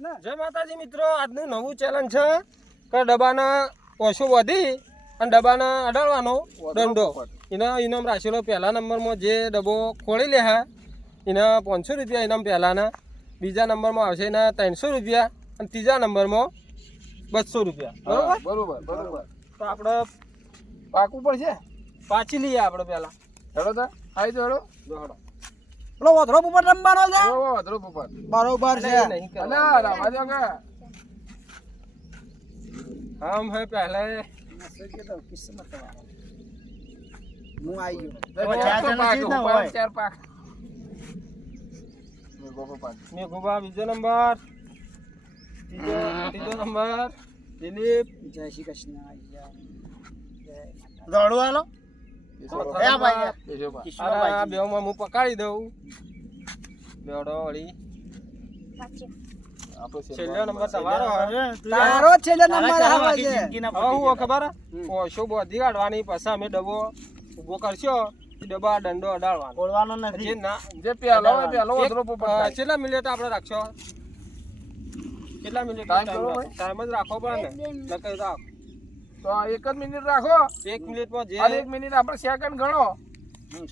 જય માતાજી મિત્રો, આજનું નવું ચેલેન્જ છે કે ડબ્બાના ઓછું વધી અને ડબ્બાના અડાડવાનો દંડો. એના ઇનામ રાખેલો પહેલા નંબરમાં જે ડબ્બો ખોલી લે એને 500 રૂપિયા ઇનામ પહેલાના, બીજા નંબરમાં આવશે એના 300 રૂપિયા અને ત્રીજા નંબરમાં 200 રૂપિયા. બરોબર. તો આપણે પાકવું પડશે, પાછી લઈએ આપણે પહેલા. હેડો તો આવી તો હેડો. પેલો વધરો પોપટ રમવાનો છે. વધરો પોપટ બરોબર છે. અલા રમા દો કે हम है पहले કિસ્મત હું આવી गयो चार पाक मेघुबा बीजो नंबर, तीजो नंबर दिलीप. જય શ્રી કૃષ્ણ. દોડો હાલો. એ ભાઈ આ બેમાં હું પકાડી દઉં. બેડો વળી છેલ્લો નંબર તમારો. તારો છેલ્લો નંબર આવે છે. હું ખબર ઓછો બધી કાઢવાની, પછી અમે ડબ્બો ઉભો કરશો, ડબ્બા દંડો અડાડવાનો. બોલવાનો નથી. જે પહેલો વધરો પોપટ. કેટલા મિનિટ આપણે રાખશો? કેટલા મિનિટ ટાઈમ જ રાખવો પડે ને? નકર રાખ તો 1 જ મિનિટ રાખો. 1 મિનિટમાં જે 1 મિનિટ આપણે સેકન્ડ ગણો.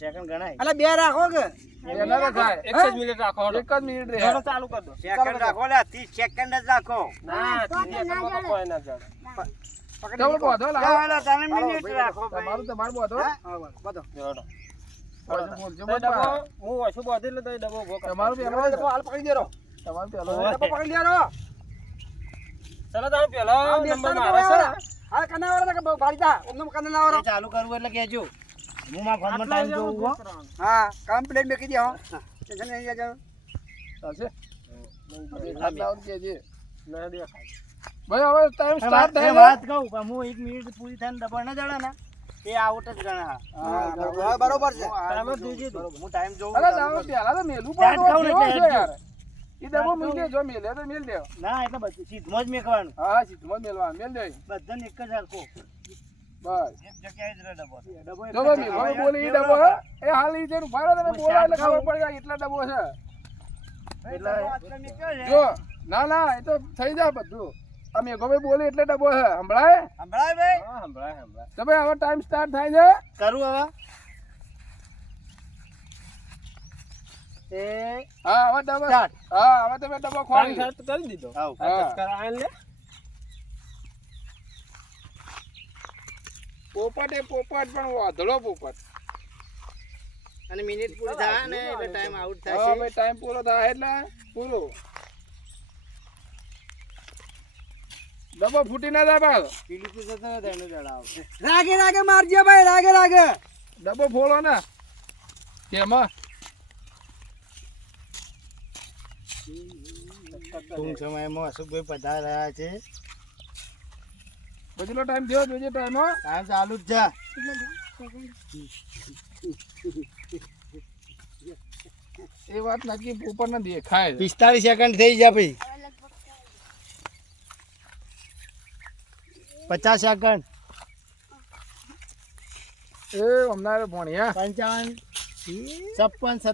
સેકન્ડ ગણાય. અલે બે રાખો કે એના રખાય. 1 જ મિનિટ રાખો. 1 જ મિનિટ રહે. હેડો ચાલુ કર દો. સેકન્ડ રાખો. લે 30 સેકન્ડ જ રાખો. ના 30 સેકન્ડ કોઈ ના જડે. પકડી લો બોધો લાવો. તમે મિનિટ રાખો. તમારું બોધો. હા બોધો. હેડો. હું ઓછું બોધી લે તો ડબ્બો ઉભો કર. તમારું પેલો ડબ્બો હાલ પકડી દેરો. તમારું પેલો ડબ્બો પકડી લેરો. ચલો તમે પેલો નંબર મારો છે. હા કના વાળા કે ગાડી તા ઓમનો કના ના વાળા ચાલુ કરવું એટલે કહેજો. હું માં ફોન માં ટાઈમ જોઉં હો. હા કમ્પ્લીટ મેકી દે હો. ટેન્શન નહીં જાજો. ચાલશે. હાથ લાવ કેજે. ના દે ભાઈ હવે ટાઈમ સ્ટાર્ટ થાય. વાત કહું કે હું 1 મિનિટ પૂરી થઈને ડબલ ન જડે ને એ આઉટ જ ગણા. હા બરોબર છે. ટાઈમ જ જોઈજે તો. હું ટાઈમ જોઉં. અરે જાવ પેલા તો મેલું પડો યાર. ઈ ડબ્બો મિલ દે, જો મેલે તો મેલ દે. ના એટલે બધું સીધું જ મેકવાનું. હા સીધું જ મેલવાનું. મેલ દે. બધાને એક જ હરકો. બસ એક જગ્યાએ જ રહે ડબ્બો. ડબ્બો જો ભાઈ હવે બોલે ઈ ડબ્બો એ હાલ ઈ જેનું ભાડો તમે બોલા એટલે ખબર પડી જાય એટલા ડબ્બો છે. એટલે જો ના એ તો થઈ જાય બધું. અમે ગમે બોલે એટલે ડબ્બો છે. સંભળાય ભાઈ? હા સંભળાય. તો ભાઈ હવે ટાઈમ સ્ટાર્ટ થાય છે. કરું હવે. હા હવે ડબ્બો હા હવે તમે ડબ્બો ખોલી કરી દીધો. હા કરાય લે. પોપટ એ પોપટ પણ વાધળો પોપટ. અને મિનિટ પૂરી થાય ને એટલે ટાઈમ આઉટ થાય હા છે. ભાઈ ટાઈમ પૂરો થાય એટલે પૂરો. ડબ્બો ફૂટી ના જાય બાલ. પીલી તો જતો ને તેનું જડાવ. રાગે મારજો ભાઈ રાગે. ડબ્બો ફોડો ને કેમાં ટૂંક સમયમાં અશોકભાઈ પધાર રહ્યા છે. બચલો ટાઈમ થયો જોજે ટાઈમ હો. ટાઈમ ચાલુ જ છે. એ વાત નક્કી પોપટ ને દેખાય. 45 સેકન્ડ થઈ ગયા ભાઈ. 50 સેકન્ડ. એ હમણાં ભણ્યા 55 56 57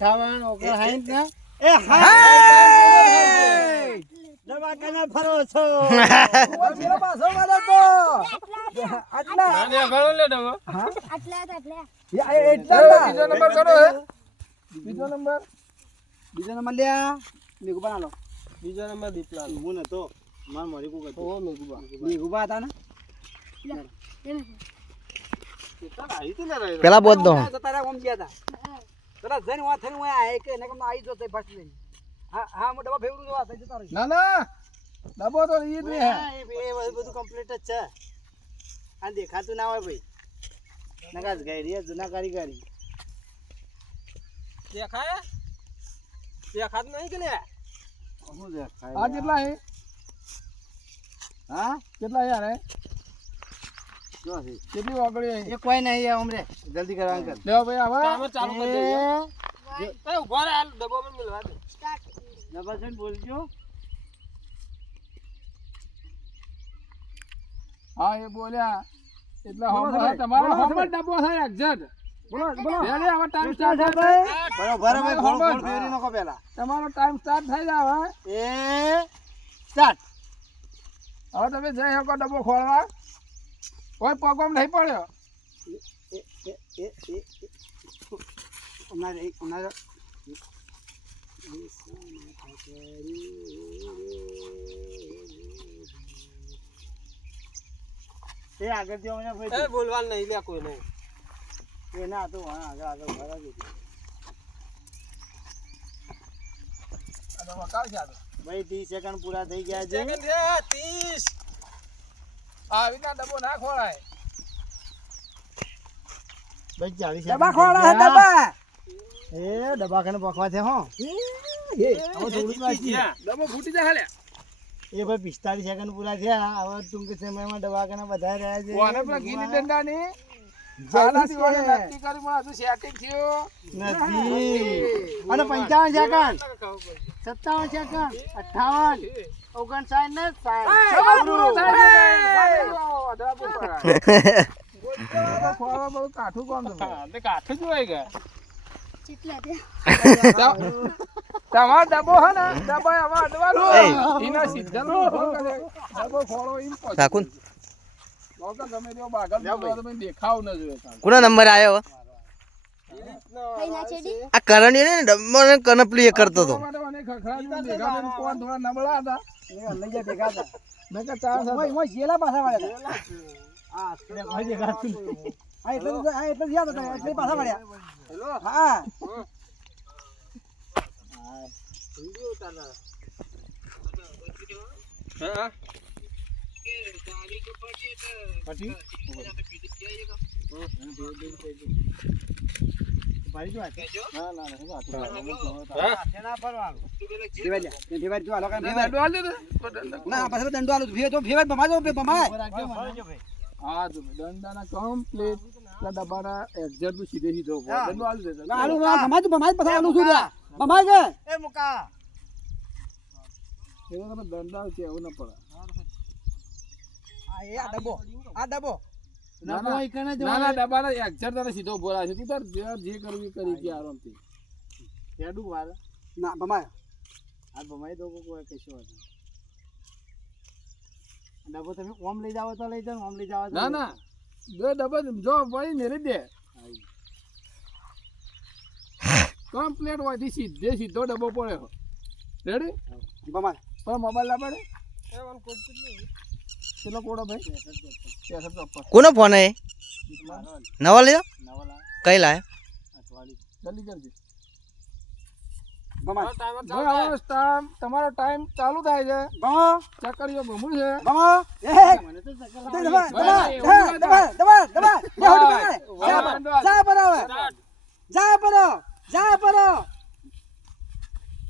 58 59 ને એ દવા કના ફરો છો. ઓછો પાછો મારે તો આટલા નાને ભણો લે ડબો. આટલા બીજો નંબર કરો હે. બીજો નંબર લ્યા મેઘુબા ના લો. બીજો નંબર દીપલા હું નતો માર મરી કો ગતો. ઓ મેઘુબા મેઘુબા હતા ને કેટલા આવી તી ને રે. પેલા બોલ દો તારા ઓમ ગયા હતા. તરા જઈને વા થઈને હું આય કે ને કે આવી જો તે ફાસ્ટ લઈને. હા હું ડબ્બા ફેવરું જો આ થઈ જતા રહી. ના ડબો તો ઈ જ હે. એ બધું કમ્પ્લીટ જ છે. આ દેખાતું ના હોય ભાઈ. નગાજ ગઈ જૂના કારીગરી દેખાય દેખાત નહીં કે લે. શું દેખાય આ કેટલા હે? હા કેટલા યાર હે? જો છે કેટલી વાગડી હે? એ કોઈ નહીં આમ રે જલ્દી કરવા અંકલ. લેવો ભાઈ હવે કામ ચાલુ કરી દેજો. એ એ ઉભા રહે હાલ ડબ્બો માં મિલવા દે. નવાજન બોલજો. હા એ બોલ્યા એટલે હોમ તમારો હોમ ડબ્બો થાય એક્ઝેક્ટ. બોલો રેડી હવે ટાઈમ સ્ટાર્ટ થાય. બરોબર ભાઈ ફોન ફેરી નકો પેલા. તમારો ટાઈમ સ્ટાર્ટ થઈ જાય હવે. એ સ્ટાર્ટ. હવે તમે જઈ શકો ડબ્બો ખોલવા. કોઈ પગમ નહીં પડ્યો. એ આગળ જો મને એ બોલવાનું નહીં લે કોઈ નહીં. એના તો આગળ આગળ ભરા દીધું. અને વકાલ છે આ તો. ભાઈ 30 સેકન્ડ પૂરા થઈ ગયા છે. સેકન્ડ થયા 30. આવી રીતના ડબ્બો ના ખોલાય. ભાઈ 40 ડબ્બા ખોળા હે ડબ્બા. એ ડબ્બા ખાને પકવા છે હો. એ હવે થોડું બાકી. ડબ્બો ફૂટી જાય હાલે. એ ભાઈ 45 સેકન્ડ પૂરા થયા. હવે ટૂંક સમયમાં દવા ખાને બધા રહ્યા છે. કોને પેલા ગીલી દંડાની જાલાથી વાળે નક્કી કરી મને હજુ સેટિંગ થયું નથી. અને 55 સેકન્ડ 57 સેકન્ડ 58 59 ને 60. ખોળવા બહુ કાઠું કોમ છે. તે કાઠું જ હોય કે તમારો ડબ્બો હે ને ડબ્બો આમાં અડવાનું એના સીધા ડબ્બો ખોળો એમ રાખું પહોંચે ગમે તેવો બાગલ તમે દેખાવ ન જોઈએ કોનો નંબર આવ્યો આ કરણ ને મને કનપલી એ કરતો હતો માટે મને ખખડાવી દેખાવ ને કોણ થોડા નબળા હતા એ લઈ ગયા ભેગા હતા. મેં કે ચાર ઓય ઓય જેલા પાછા વાળ્યા. હા ભાઈ દેખાતું. આ એટલે યાદ હતા એટલે પાછા વાળ્યા. હેલો હા. હા ના ફરવાનું. દેવાઈ જો આ લોકો દંડો આલી દે ના પાછો દંડો આલું ભેવે તો ભેવે બમાજો બમાય. હા જો દંડાના કમ્પ્લીટ ડબ્બાના એક્ઝેક્ટ સીધે સીધો દંડો આલી દે આલું બમાજ બમાજ પાછા આલું છું બમાય કે એ મુકા. એનો તમે દંડા છે એવું ન પડે આ ડબ્બો ના ના ડબ્બાના એક્ઝેક્ટ તને સીધો બોલા છે તું તાર જે કરવું એ કરી કે આરામથી કેડું વાર ના બમાય. આ બમાય તો કોઈ કશું હતું. ડબ્બો તમે ઓમ લઈ જાવ તો લઈ જાવ ઓમ લઈ જાવ ના ના જો ડબ્બો જો પડી ને દે કમ્પ્લીટ હોય સીધે સીધો ડબ્બો પડ્યો રેડી બમાય પણ મોબાઈલ ના પડે કેટલો કોડો ભાઈ 63 કોનો ફોન હે નવા લીધો કઈ લાયો જલ્દી કરજે બમાય હવે તમારો ટાઈમ ચાલુ થાય છે બમા ચકરીઓ ભમું છે બમા એ મને તો દબા જા પરો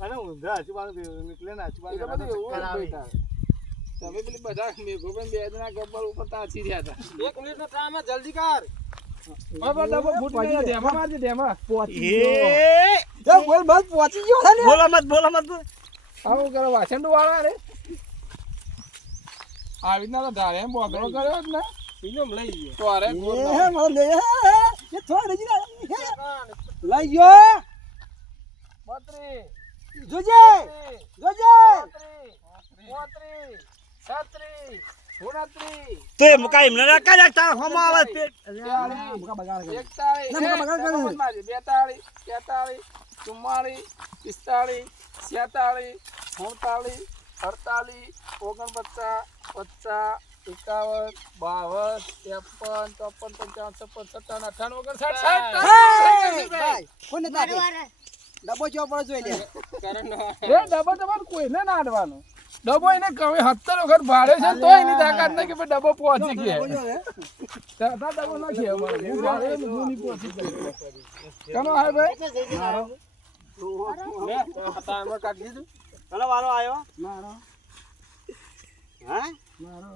અરે ઊંધા આચુબાનું નીકળે ને એ તો બધું એવું જ ભાઈ તારે. તમે પેલી બધા મેઘો પણ બે જણા ગબ્બર ઉપર તાચી રહ્યા હતા 1 મિનિટનો ટાઈમ જલ્દી કર. હવે ડબ્બો ફૂટી ગયો ધેમાં મારજે ધેમાં બોલ બસ પહોંચી ગયો છે ને બોલો મત આવું કરો વાસંડુ વાળા રે આવી રીતના તો ધારે એમ બોગડો કર્યો જ ને ફિલ્મ લઈ ગયો. તો અરે ગોળ એ મને લે એ થોડી જ લઈ ગયો 32 જોજે 33 34 તો એ મુકાઈ મને રાખા રાખતા હોમ આવે પેટ 42 મુકા બગાડ કરે 41 ના, બગાડ કરે. 42 43 44 45 46 47 48 49 50 51 52 53 54 55 56 ભાઈ કોને તારે ડબ્બો જો પર જોઈ લે એ ડબ્બો તમારે કોઈને ના અડવાનો ડબ્બો એને કવે 70 વખત ભાડે છે તો એની તાકાત નહીં કે ભાઈ ડબ્બો પહોંચી ગયો તાતા ડબ્બો ના છે અમારે હું ભાડે હું નહીં પહોંચી ગયો કનો હાય ભાઈ મારો ટાઈમર કાઢી દીધું. કનો વારો આયો મારો હા મારો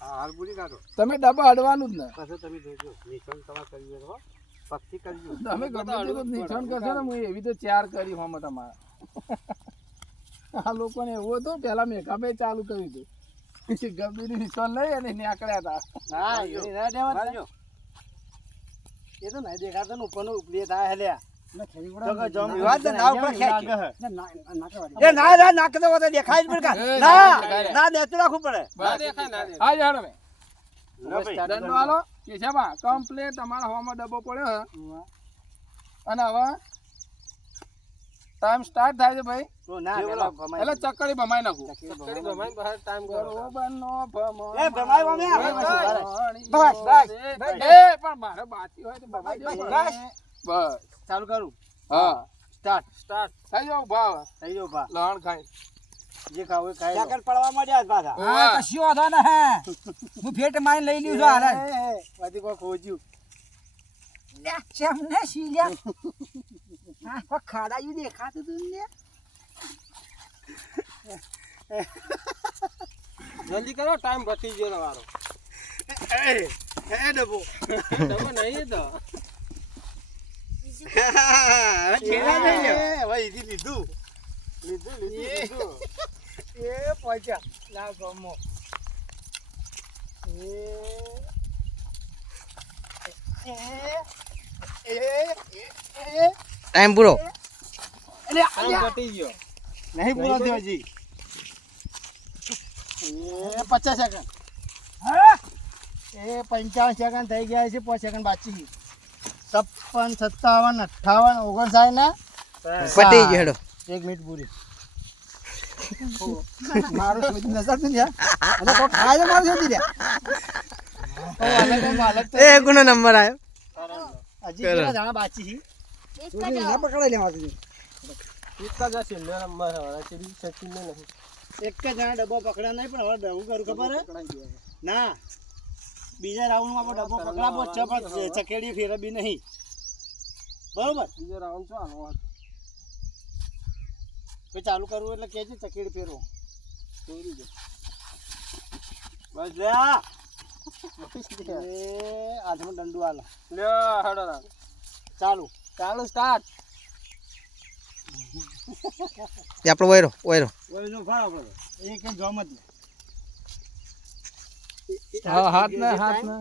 હાલ પૂરી કાઢો તમે ડબ્બો અડવાનું જ ને પાછો તમે જોજો નિશાન તમાર કરી દો પક્ષી કરજો તમે ગમે તે નિશાન કરશો ને હું એવી તો 4 કરી હોમ તમારા આ લોકોને એવો તો પેલા મેકઅપે ચાલુ કર્યું હતું ગંભીર નિશાન લઈ અને નીકળ્યા હતા હા એ ના દેવા જો એ તો નહીં દેખાતો ને ઉપરનો ઉપલી થાય હેલ્યા વિવાદ ના નાવ પર ખેંચ. એ ના નાક તો વધે દેખાય જ પણ કા. ના દેતું રાખવું પડે. ના દેખાય ના દેખાય. આ જાણ હવે દંડો આલો કેશાબા કમ્પ્લીટ તમારા હોમાં ડબ્બો પડ્યો હે અને હવે ટાઈમ સ્ટાર્ટ થાય છે ભાઈ તો ના વેલા ભમાય. એટલે ચક્કડી ભમાઈ નાખું ચકડી ભમાઈને બહાર ટાઈમ કરો. બરોબરનો ભમો- એ ભમાય ભમે બસ, બસ, એ પણ મારે બાકી હોય તો ભમાઈ દો. બસ. બસ ચાલુ કરું. હા સ્ટાર્ટ. સ્ટાર્ટ. થઈ જાવ ભાવ થઈ જાવ ભા. લહણ ખાઈ જે ખાવું એ ખાઈ લો. સેકન્ડ પડવા માંડ્યા જ પાછા. હા કશું વાંધો ના હે હું ફેટ મારી લઈ લ્યું છું હાલ વધી કોઈ ખોજ્યું. ચમને સીલ્યા હા કોઈ ખાડાયું દેખાતું તું ને જલ્દી કરો ટાઈમ પતી ગયો તમારો. એ ડબો. તમે નહીં તો છેડા થઈ ગયો. હવે ઈથી લીધું. લીધું. એ પહોંચ્યા. ના ગમો. ટાઈમ પૂરો. ટાઈમ પતી ગયો. નહીં પૂરો થયો હજી. એ 50 સેકન્ડ. એ 55 સેકન્ડ થઈ ગયા છે. 5 સેકન્ડ બાકી. 56, 57, 58, 59 ને પટી ગયો હેડો. 1 મિનિટ પૂરી. મારું સુધી નજર નથી અને કોઈ ખાય તો મારું સુધી એ કોનો નંબર આવ્યો? હજી કેટલા જણા બાકી છે? ના પકડાઈ લેવાતું એક જ આ છેલ્લો નંબર હવે છેલ્લી સચિન ને નહીં. એક જ જણા ડબ્બો પકડ્યા નહીં પણ હવે ડબ્બો કરું ખબર હે? ના બીજા રાઉન્ડમાં આપણે ડબ્બો પકડાવો જ છે પણ ચકેડી ફેરવી નહીં. બરોબર? બીજો રાઉન્ડ છો આનો પછી ચાલુ કરવું એટલે કેજે ચકેડી ફેરવો. ફેરી દે. બસ લ્યા. એ હાથમાં દંડુ આલો. લ્યો હેડો રાઉન્ડ. ચાલુ. ચાલુ સ્ટાર્ટ. એ આપણો વયરો વયરો. ઓયનો ફાળ આપણો. એ કેમ જોમ જ નહીં. હા હાથ ને હાથ ને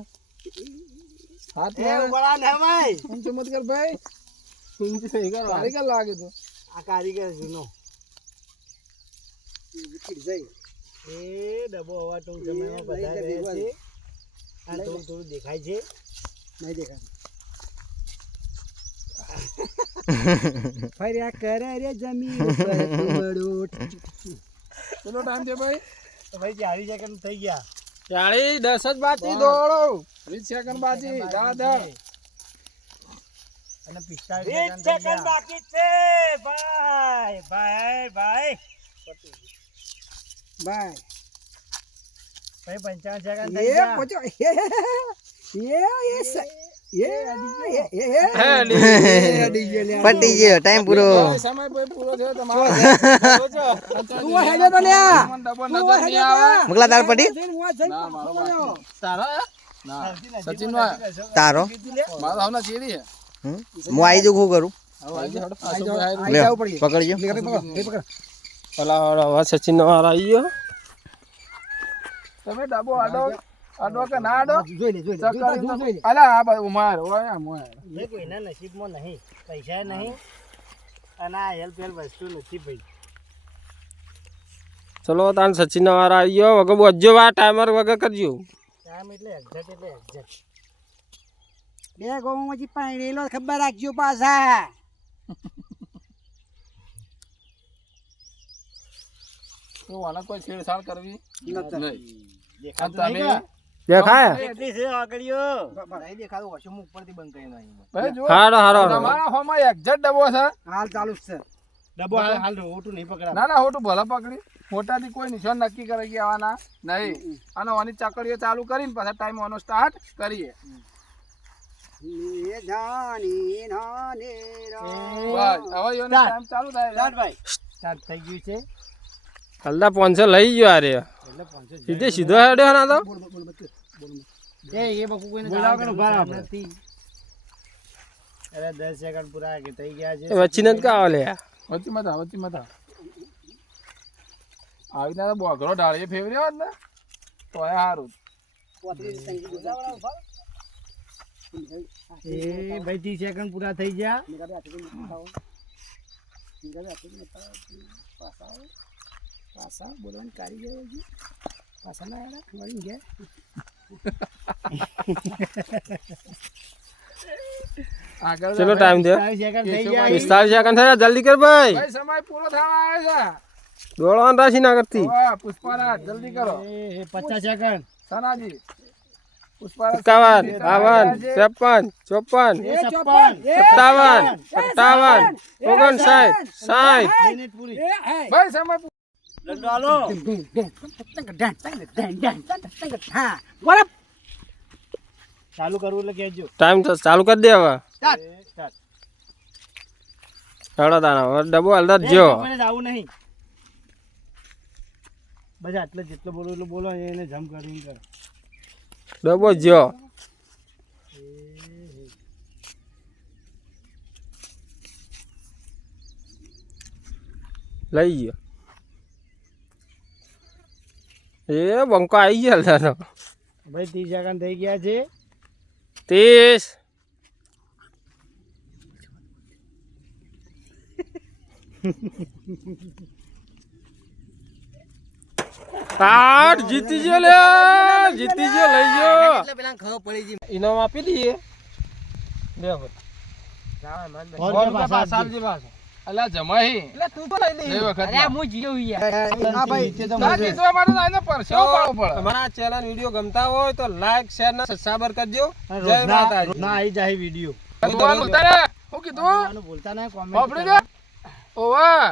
હાથ એ ને ઉભા ને ભાઈ. ઊંચો મત કર ભાઈ કારીગર લાગે તો આ કારીગર જૂનો. એ ડબ્બો હવા ટૂંક સમયમાં બધા રહે છે. આ થોડું થોડું દેખાય છે. નહીં દેખાય. ફર્યા કરે રે જમીન ઉપર કુંબળો. કેટલો ટાઈમ છે ભાઈ? તો ભાઈ 40 સેકન્ડ થઈ ગયા. 40 10 જ બાકી દોડો. 20 સેકન્ડ બાકી દાદા અને 45 સેકન્ડ બાકી છે ભાઈ. ભાઈ બાય ભાઈ 55 સેકન્ડ એ થઈ ગયા. પોચો એ પટી ગયો ટાઈમ પૂરો. સમય ભાઈ પૂરો થયો તમારો તું હેડે તો લ્યા ડબો નજર નહીં આવે મોકલા તાર પટી ના મારો બાકી. તારા ના સચિન નો તારો. મારો હમણાં ચેરી હે હું આવી જઉં શું કરું? હવે આઈ જા, પાછો ભાઈ આઈ લે જાવ પડી. પકડજો. પેલા હવે સચિન નો વાર આવી ગયો. તમે ડબો આડો આડો કે ના આડો જોઈ લે ચક્કર અલા આ ભાઈ ઉમાર ઓય મોય એ કોઈના નસીબમાં નહીં. પૈસા નહીં અને આ હેલ્પ વસ્તુ નથી ભાઈ. ચલો તાન સચિન નો વાર આવી ગયો. વગર બોજો વા ટાઈમર વગર કરજો. ટાઈમ એટલે એક્ઝેક્ટ. બે ગોમાંથી પાણીલો ખબર રાખજો પાછા તો આના કોઈ છેડછાડ કરવી નહીં. દેખાતું તમે નહીં. દેખાય કેટલી છે આગળીઓ? નહીં દેખાતું હશે હું ઉપરથી બંધ કરી નાખી ભાઈ જો હારો હારો તમારા હોમાં એક્ઝેક્ટ ડબો છે. હાલ ચાલુ જ છે ડબ્બો હાલ ઓટું નહીં પકડા. ના ના હોટું ભલા પકડી મોટાથી કોઈ નિશાન નક્કી કરી ગયા આના નહીં. અને આની ચાકડીઓ ચાલુ કરીને પાછા ટાઈમ આનો સ્ટાર્ટ કરીએ. એ જાની નાને બસ હવે એનો ટાઈમ ચાલુ થાય સ્ટાર્ટ ભાઈ. સ્ટાર્ટ થઈ ગયું છે. હલદા 500 લઈ ગયો અરે એટલે 500 સીધે સીધો હેડ્યો ના તો એ બકુ કોઈને બોલાવવાનું ભાર નથી. અરે 10 સેકન્ડ પૂરા થઈ ગયા છે. વચ્ચે જ કાવ લે વચ્ચે મત આવી ના બોઘરો ઢાળીએ ફેવર્યો હોત ને તો સારું. એ ભાઈ 30 સેકન્ડ પૂરા થઈ ગયા. પાછા બોલવાની કારીગર હતી. પાછા ના આવ્યા મળી ગયા. આગળ ચલો ટાઈમ થયો 40 સેકન્ડ થઈ ગયા. 45 સેકન્ડ થયા જલ્દી કર ભાઈ ભાઈ સમય પૂરો થવા આવ્યો દોડવાનું રાશી ના કરતી છે વાહ પુષ્પારાજ જલ્દી કરો એ 50 સેકન્ડ. સનાજી પુષ્પારાજ 51 52 54 એ 56 57 58 59 60 મિનિટ પૂરી. ભાઈ સમય દંડો હાલો. ચાલુ કરવું એટલે કહેજો. ટાઈમ તો ચાલુ કરી દે હવે સ્ટાર્ટ. હેડો તાણા હવે ડબ્બો હલતા જ જો કોઈને જ આવું નહીં. બધા એટલે જેટલો બોલો એટલું બોલો એને જમ કરીને કરો. ડબ્બો જો લઈ ગયો એ બંકો આવી ગયો તારો ભાઈ 30 સેકન્ડ થઈ ગયા છે. 30 જીતી ગયો લે જીતી ગયો લઈ ગયો એટલે પેલા ખબર પડી ગઈ. ઇનામ આપી દઈએ બે સો રૂપિયા પાછા આપજે. અલા જમાઈ એટલે તું તો લઈ એ વખત અરે હું જીવ યાર. હા ભાઈ તે તો ના મજે. જીતવા માટે તો આને પરસેવો પાડવો પડે અમારા ચેનલ વિડીયો ગમતા હોય તો લાઈક શેર ને સબસ્ક્રાઇબ કરજો અને જય રોજના માતાજી રોજના આવી જાય વિડીયો. ભગવાન ઉતારે શું કીધું ભૂલતા નહીં, comment બાપડે કરો. ઓવા